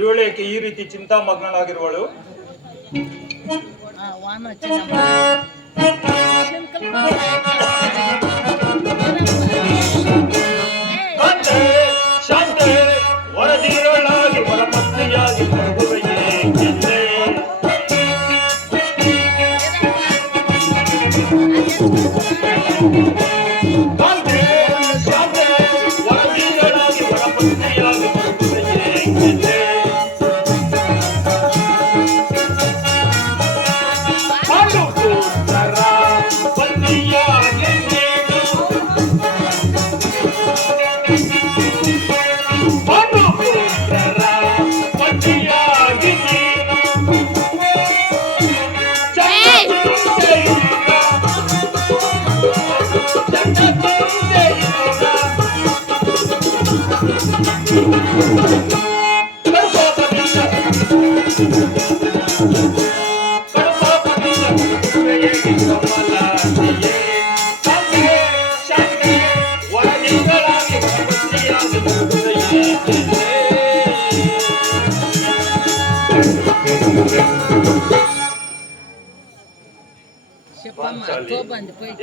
ಇವಳೇಕೆ ಈ ರೀತಿ ಚಿಂತಾಮಗ್ನಳಾಗಿರುವಳು? ಶಾಂತೆ ವರದಿರಳಾಗಿ ವರಪತ್ನಿಯಾಗಿ ಮರುಗುವೆಯೇ ಗೆಲ್ಲೆ. ಶಾಂತೆ ಶಾಂತೆ ವರದಿರಳಾಗಿ ವರಪತ್ನಿಯಾಗಿ ಮರುಗುವೆಯೇ ಗೆಲ್ಲೆ.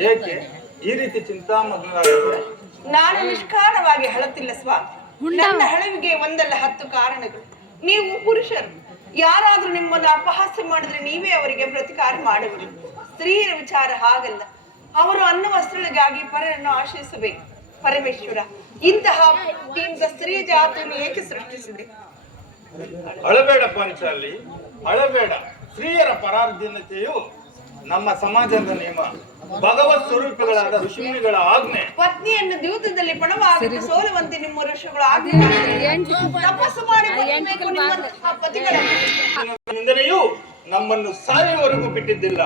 ಏಕೆ ಈ ರೀತಿ ಚಿಂತಾಮಗ್ನರಾಗಿರುವೆ? ನಾನು ನಿಷ್ಕಾರಣವಾಗಿ ಹಳತಿಲ್ಲ ಸ್ವಾಮಿ. ನನ್ನ ಹಳವಿಗೆ ಒಂದಲ್ಲ 10 ಕಾರಣಗಳು. ನೀವು ಪುರುಷರು ಯಾರಾದ್ರೂ ನಿಮ್ಮನ್ನು ಅಪಹಾಸ್ಯ ಮಾಡಿದ್ರೆ ನೀವೇ ಅವರಿಗೆ ಪ್ರತಿಕಾರ ಮಾಡುವಿರಿ. ಸ್ತ್ರೀಯರ ವಿಚಾರ ಹಾಗಲ್ಲ. ಅವರು ಅನ್ನ ವಸ್ತ್ರಗಳಿಗಾಗಿ ಪರರನ್ನು ಆಶ್ರಯಿಸಬೇಕು. ಪರಮೇಶ್ವರ ಇಂತಹ ಸ್ತ್ರೀ ಜಾತಿಯನ್ನು ಏಕೆ ಸೃಷ್ಟಿಸಿದೆ? ಅಳಬೇಡ ಪಾಂಚಾಲಿ, ಅಳಬೇಡ. ಸ್ತ್ರೀಯರ ಪರಾಧೀನತೆಯು ನಮ್ಮ ಸಮಾಜದ ನಿಯಮ, ಭಗವತ್ ಸ್ವರೂಪಗಳಾದ ಋಷಿಮುನಿಗಳ ಆಜ್ಞೆ. ಪತ್ನಿಯನ್ನು ದ್ಯೂತದಲ್ಲಿ ಪಣವಾಗಿ ಸೋಲುವಂತೆ ನಿಮ್ಮ ಋಷಿಗಳು ತಪಸ್ಸು ಮಾಡಿ ನಿಂದನೆಯು ನಮ್ಮನ್ನು ಸಾಯುವವರೆಗೂ ಬಿಟ್ಟಿದ್ದಿಲ್ಲ.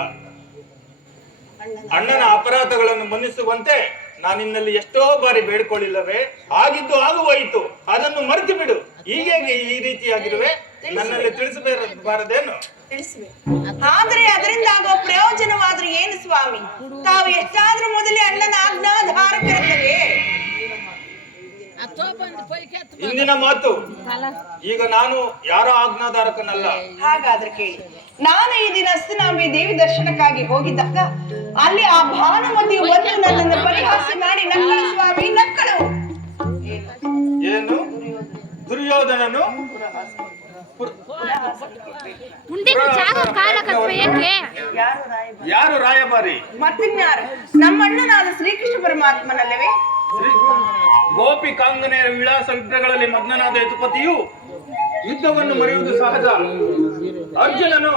ಅಣ್ಣನ ಅಪರಾಧಗಳನ್ನು ಮನ್ನಿಸುವಂತೆ ನಾನಿನ್ನಲ್ಲಿ ಎಷ್ಟೋ ಬಾರಿ ಬೇಡ್ಕೊಳ್ಳಿಲ್ಲವೇ? ಆಗಿದ್ದು ಆಗುವಾಯಿತು, ಅದನ್ನು ಮರೆತು ಬಿಡು. ಹೀಗೆ ಈ ರೀತಿಯಾಗಿರುವೆ, ನನ್ನಲ್ಲಿ ತಿಳಿಸಬಾರದೇನು? ತಿಳಿಸುವೆ. ಆದರೆ ಅದರಿಂದ ಆಗೋ ಪ್ರಯೋಜನವಾದ್ರೂ ಏನು ಸ್ವಾಮಿ? ತಾವು ಎಷ್ಟಾದ್ರೂ ಮೊದಲೇ ಅಣ್ಣನ ಆಜ್ಞಾಧಾರಕರಲ್ಲವೇ? ಇಂದಿನ ಮಾತು. ಈಗ ನಾನು ಯಾರೋ ಆಜ್ಞಾಧಾರಕನಲ್ಲ. ಹಾಗಾದ್ರೆ ಕೇಳಿ. ನಾನು ಈ ದಿನ ಅಸ್ತನಾಂಬಿ ದೇವಿ ದರ್ಶನಕ್ಕಾಗಿ ಹೋಗಿದ್ದಾಗ ಅಲ್ಲಿ ಆ ಭಾನುಮತಿಯು ಬಂದು ನನ್ನನ್ನು ಪರಿಹಾಸ ಮಾಡಿ ನಕ್ಕಳು ಸ್ವಾಮಿ, ನಕ್ಕಳು. ಏನು? ದುರ್ಯೋಧನನು ಯಾರು ರಾಯಭಾರಿ? ಮತ್ತಿನ್ಯಾರು? ನಮ್ಮಣ್ಣನಾದ ಶ್ರೀಕೃಷ್ಣ ಪರಮಾತ್ಮನಲ್ಲವೇ? ಗೋಪಿ ಕಾಂಗನೆಯ ವಿಳಾಸ ವಿಗ್ರಹಗಳಲ್ಲಿ ಮಗ್ನನಾದ ಯದುಪತಿಯು ಯುದ್ಧವನ್ನು ಮರೆಯುವುದು ಸಹಜ. ಅರ್ಜುನನು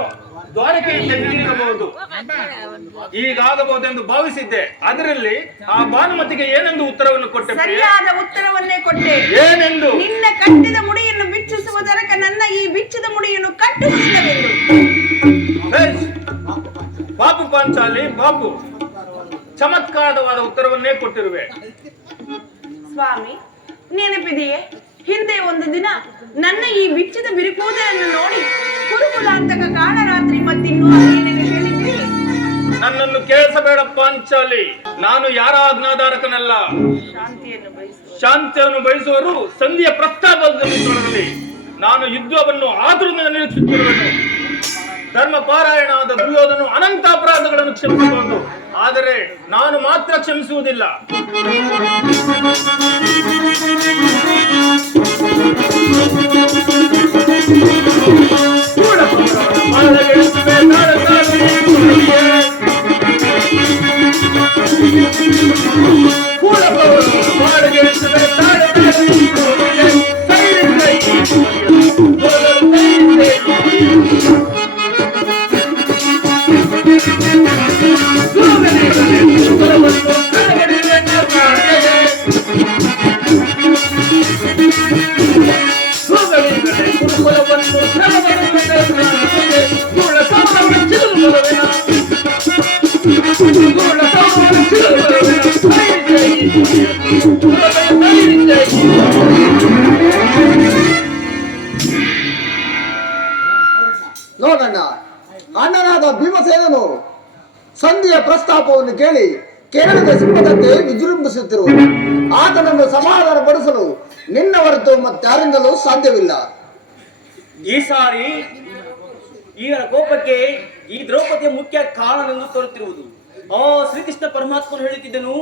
ದ್ವಾರಕೆಯಿಂದ ಹಿಂದಿರುಗಬಹುದು, ಈಗಾಗಬಹುದೆಂದು ಭಾವಿಸಿದ್ದೆ. ಅದರಲ್ಲಿ ಆ ಭಾನುಮತಿಗೆ ಏನೆಂದು ಉತ್ತರವನ್ನು ಕೊಟ್ಟೆ? ಸರಿಯಾದ ಉತ್ತರವನ್ನೇ ಕೊಟ್ಟೆ. ಏನೆಂದು? ನಿನ್ನ ಕಟ್ಟಿದ ಮುಡಿಯನ್ನು ಬಿಚ್ಚಿಸುವುದರಕ ನನ್ನ ಈ ಬಿಚ್ಚಿದ ಮುಡಿಯನ್ನು ಕಟ್ಟುವುದಿಲ್ಲವೆಂದು. ಬಾಪು ಪಾಂಚಾಲಿ, ಬಾಪು. ಚಮತ್ಕಾರವಾದ ಉತ್ತರವನ್ನೇ ಕೊಟ್ಟಿರುವೆ. ಸ್ವಾಮಿ, ನೆನಪಿದೆಯೇ? ಹಿಂದೆ ಒಂದು ದಿನ ನನ್ನ ಈ ಬಿಚ್ಚಿದ ಬಿರುಕೂದಲನ್ನು ನೋಡಿ ಕುರುಕುಲಾಂತಕ ಕಾಳರಾತ್ರಿ ಮತ್ತಿನ್ನೂ ಅದೇನೇನು ಹೇಳಿದ್ರಿ? ನನ್ನನ್ನು ಕೇಳಿಸಬೇಡ ಪಾಂಚಾಲಿ, ನಾನು ಯಾರ ಆಜ್ಞಾಧಾರಕನಲ್ಲ. ಶಾಂತಿಯನ್ನು ಬಯಸುವರು ಸಂಧಿಯ ಪ್ರಸ್ತಾಪದಲ್ಲಿ ತೊಡಗಲಿ. ನಾನು ಯುದ್ಧವನ್ನು ಆತುರದಿಂದ ನಿರೀಕ್ಷಿಸುತ್ತಿರುವೆನು. ಧರ್ಮ ಪಾರಾಯಣವಾದ ದುರ್ಯೋಧನು ಅನಂತ ಅಪರಾಧಗಳನ್ನು ಕ್ಷಮಿಸಬಹುದು, ಆದರೆ ನಾನು ಮಾತ್ರ ಕ್ಷಮಿಸುವುದಿಲ್ಲ. ನೋಡಣ್ಣ, ಅಣ್ಣನಾದ ಭೀಮಸೇನನು ಸಂಧಿಯ ಪ್ರಸ್ತಾಪವನ್ನು ಕೇಳಿ ಕೇರಳದ ಸಿಂಹದಂತೆ ವಿಜೃಂಭಿಸುತ್ತಿರುವುದು. ಆತನನ್ನು ಸಮಾಧಾನಪಡಿಸಲು ನಿನ್ನ ಹೊರತು ಮತ್ತಾರಿಂದಲೂ ಸಾಧ್ಯವಿಲ್ಲ. ಈ ಸಾರಿ ಈಗನ ಕೋಪಕ್ಕೆ ಈ ದ್ರೌಪದಿಯ ಮುಖ್ಯ ಕಾರಣವೆಂದು ತೋರುತ್ತಿರುವುದು. ಶ್ರೀಕೃಷ್ಣ ಪರಮಾತ್ಮನು ಹೇಳುತ್ತಿದ್ದನು,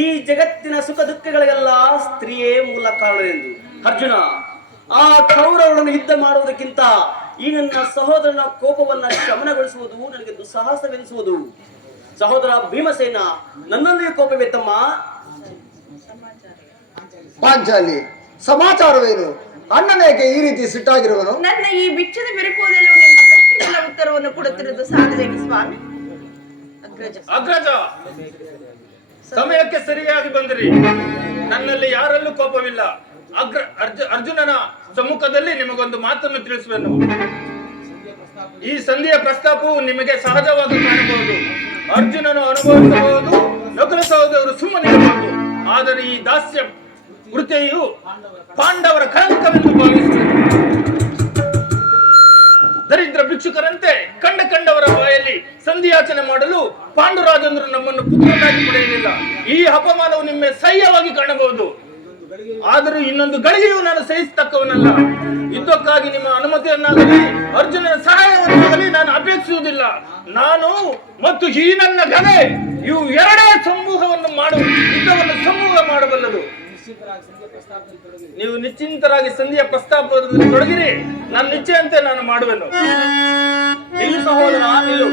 ಈ ಜಗತ್ತಿನ ಸುಖ ದುಃಖಗಳಿಗೆಲ್ಲ ಸ್ತ್ರೀಯೇ ಮೂಲ ಕಾರಣ ಎಂದು. ಅರ್ಜುನ, ಆ ಕೌರವರನ್ನು ಯುದ್ಧ ಮಾಡುವುದಕ್ಕಿಂತ ಈ ನನ್ನ ಸಹೋದರನ ಕೋಪವನ್ನ ಶಮನಗೊಳಿಸುವುದು ನನಗೆ ದುಸ್ಸಾಹಸವೆನಿಸುವುದು. ಸಹೋದರ ಭೀಮಸೇನ, ನನ್ನೊಂದಿಗೆ ಕೋಪವೆತ್ತಮ್ಮ. ಪಾಂಚಾಲಿ, ಸಮಾಚಾರವೇನು? ಅಣ್ಣನೇಕೆ ಈ ರೀತಿ ಸಿಟ್ಟಾಗಿರುವನು? ನನ್ನ ಈ ಬಿಚ್ಚದ ಬಿರುಕುವುದಲ್ಲೂ ನಿಮ್ಮ ಪ್ರಶ್ನೆಗಳ ಉತ್ತರವನ್ನು ಕೊಡುತ್ತಿರುವುದು ಸಾಧನೆಗೆ ಸ್ವಾಮಿ. ಅಗ್ರಜ, ಸಮಯಕ್ಕೆ ಸರಿಯಾಗಿ ಬಂದಿರಿ. ನನ್ನಲ್ಲಿ ಯಾರಲ್ಲೂ ಕೋಪವಿಲ್ಲ. ಅರ್ಜುನನ ಸಮ್ಮುಖದಲ್ಲಿ ನಿಮಗೊಂದು ಮಾತನ್ನು ತಿಳಿಸುವೆನು. ಈ ಸಂಧಿಯ ಪ್ರಸ್ತಾಪವು ನಿಮಗೆ ಸಹಜವಾಗಿ ಕಾಣಬಹುದು. ಅರ್ಜುನನು ಅನುಭವಿಸಬಹುದು, ನಕುಲ ಸಹೋದರರು ಸುಮ್ಮನಿರಬಹುದು. ಆದರೆ ಈ ದಾಸ್ಯ ವೃತ್ತಿಯು ಪಾಂಡವರ ಕಳಂಕವೆಂದು ಭಾವಿಸುವುದು. ದರಿದ್ರ ಭಿಕ್ಷುಕರಂತೆ ಕಂಡವರ ಬಾಯಲ್ಲಿ ಸಂಧಿಯಾಚನೆ ಮಾಡಲು ಪಾಂಡುರಾಜಂದ್ರು ನಮ್ಮನ್ನು ಪುತ್ರನಾಗಿ ಪಡೆಯಲಿಲ್ಲ. ಈ ಅಪಮಾನವು ನಿಮ್ಮ ಸಹ್ಯವಾಗಿ ಕಾಣಬಹುದು. ಆದರೂ ಇನ್ನೊಂದು ಗಳಿಗೆಯೂ ನಾನು ಸಹಿಸತಕ್ಕವನಲ್ಲ. ಯುದ್ಧಕ್ಕಾಗಿ ನಿಮ್ಮ ಅನುಮತಿಯನ್ನಾಗಲಿ ಅರ್ಜುನನ ಸಹಾಯವನ್ನಾಗಲಿ ನಾನು ಅಪೇಕ್ಷಿಸುವುದಿಲ್ಲ. ನಾನು ಮತ್ತು ಈ ನನ್ನ ಗದೆ ಇವು ಎರಡೇ ಯುದ್ಧವನ್ನು ಸಮೂಹ ಮಾಡಬಲ್ಲದು. ನೀವು ನಿಶ್ಚಿಂತರಾಗಿ ಸಂಧಿಯ ಪ್ರಸ್ತಾಪದಲ್ಲಿ ತೊಡಗಿರಿ. ನನ್ನ ನಿಶ್ಚಯಂತೆ ನಾನು ಮಾಡುವೆನು. ನಿಲ್ಲು ಸಹೋದರ, ನಿಲ್ಲು.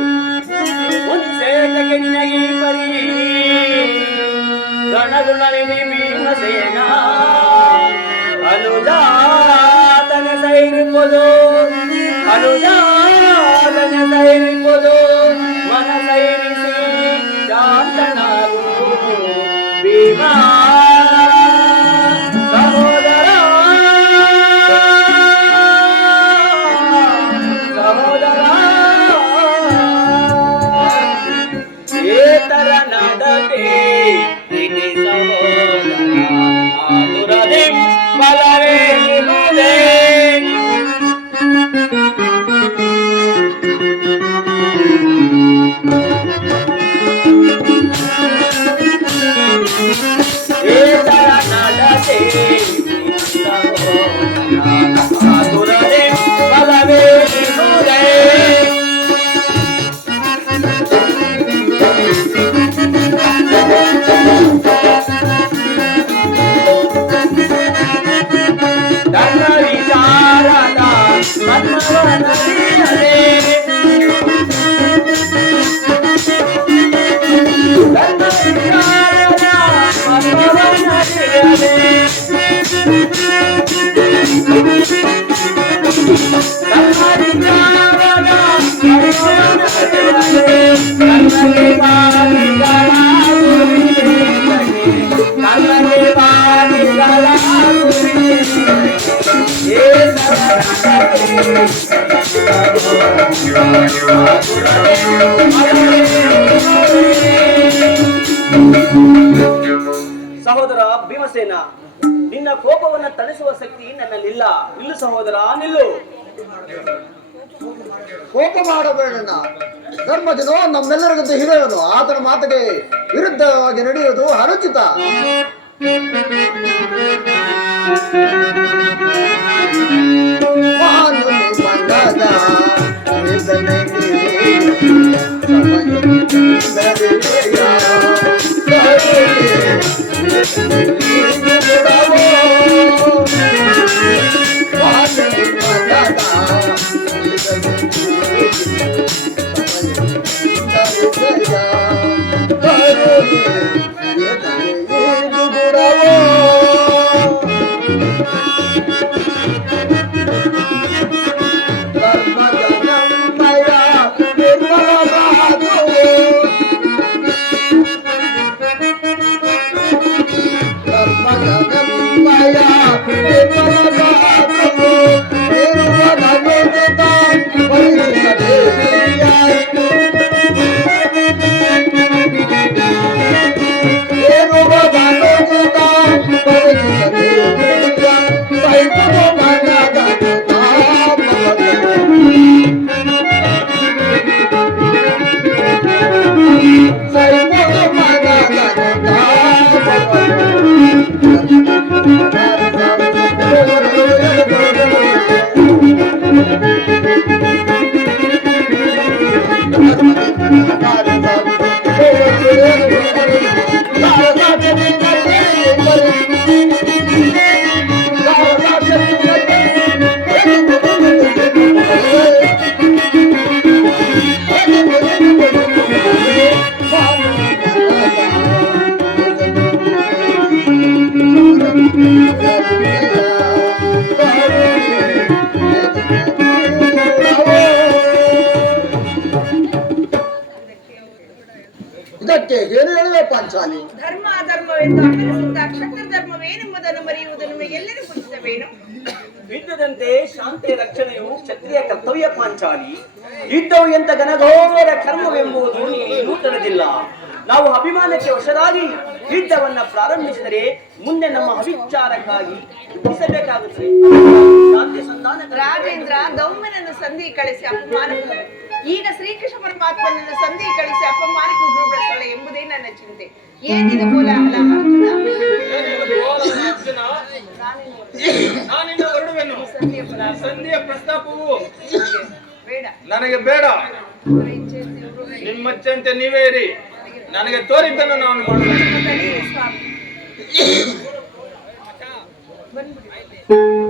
ಭೀಮಸೇನ ಅನುಜಾತನ ಸೈರಿಪುದು, ಅನುಜಾತನ ಸೈರಿಪುದು, ಮನ ಸೈರಿಸಿ ಶಾಂತನಾಗು ಭೀಮಾ. ಸಹೋದರ ಸಹೋದರ ಏತರ ನಡತೆ ಸಹೋದರ ಭೀಮಸೇನ, ನಿನ್ನ ಕೋಪವನ್ನು ತಣಿಸುವ ಶಕ್ತಿ ನನ್ನಲ್ಲಿಲ್ಲ. ನಿಲ್ಲು ಸಹೋದರ, ನಿಲ್ಲು. ಕೋಪ ಮಾಡಬೇಡಣ್ಣ. ಧರ್ಮಜನು ನಮ್ಮೆಲ್ಲರಿಗಿಂತ ಹಿರಿಯವನು. ಆತನ ಮಾತಿಗೆ ವಿರುದ್ಧವಾಗಿ ನಡೆಯುವುದು ಅನುಚಿತ. ಇದಕ್ಕೆ ಏನು ಹೇಳುವೆ ಪಾಂಚಾಲಿ? ಧರ್ಮ ಅಧರ್ಮವೆಂದು ಅರ್ಥವಿಸುತ್ತ ಕ್ಷತ್ರ ಧರ್ಮವೇನೆಂಬುದನ್ನು ಮರೆಯುವುದು ನಿಮಗೆಲ್ಲರೂ ಗೊತ್ತಿದ್ದೇವೇನು? ಯುದ್ಧದಂತೆ ಶಾಂತಿಯ ರಕ್ಷಣೆಯು ಕ್ಷತ್ರಿಯ ಕರ್ತವ್ಯ ಪಾಂಚಾಲಿ. ಯುದ್ಧವು ಎಂತ ಘನಘೋರ ಕರ್ಮವೆಂಬುದು ನೀನು ತಿಳಿದಿಲ್ಲ. ನಾವು ಅಭಿಮಾನಕ್ಕೆ ವಶರಾಗಿ ಯುದ್ಧವನ್ನ ಪ್ರಾರಂಭಿಸಿದರೆ ಮುಂದೆ ನಮ್ಮ ಅವಿಚಾರಕ್ಕಾಗಿ ದುಃಖಿಸಬೇಕಾಗುತ್ತದೆ. ಶಾಂತಿ ಸಂಧಾನ ರಾಜೇಂದ್ರ ದೌಮ್ಯನನ್ನು ಸಂಧಿ ಕಳಿಸಿ ಅಪಮಾನಕ್ಕೆ ಈಗ ಶ್ರೀಕೃಷ್ಣ ಪರಮಾತ್ಮನನ್ನು ಸಂಧಿ ಕಳಿಸಿ ಅಪಮಾನಕ್ಕೆ ಉಗುರುಬಿಡುತ್ತಾಳೆ ಎಂಬುದೇ ನನ್ನ ಚಿಂತೆ. ಏನಿದೆ ಕೋಲಾಹಲ ಅರ್ಜುನ? ಅರ್ಜುನ, ನಾನಿನ್ನ ಹೊರಡುವೆನು. ಸಂಧಿಯ ಪ್ರಸ್ತಾಪವು ಬೇಡ, ನನಗೆ ಬೇಡ. ಅವರ ಇಚ್ಛೆ ಇರುವುದು ನಿಮ್ಮಚ್ಚಂತೆ ನೀವೇ ಇರಿ. ನನಗೆ ತೋರಿದ್ದನ್ನು ನಾನು ಮಾಡುತ್ತೇನೆ. ಸ್ವಾಮಿ ಬಂದ್ಬಿಡಿ.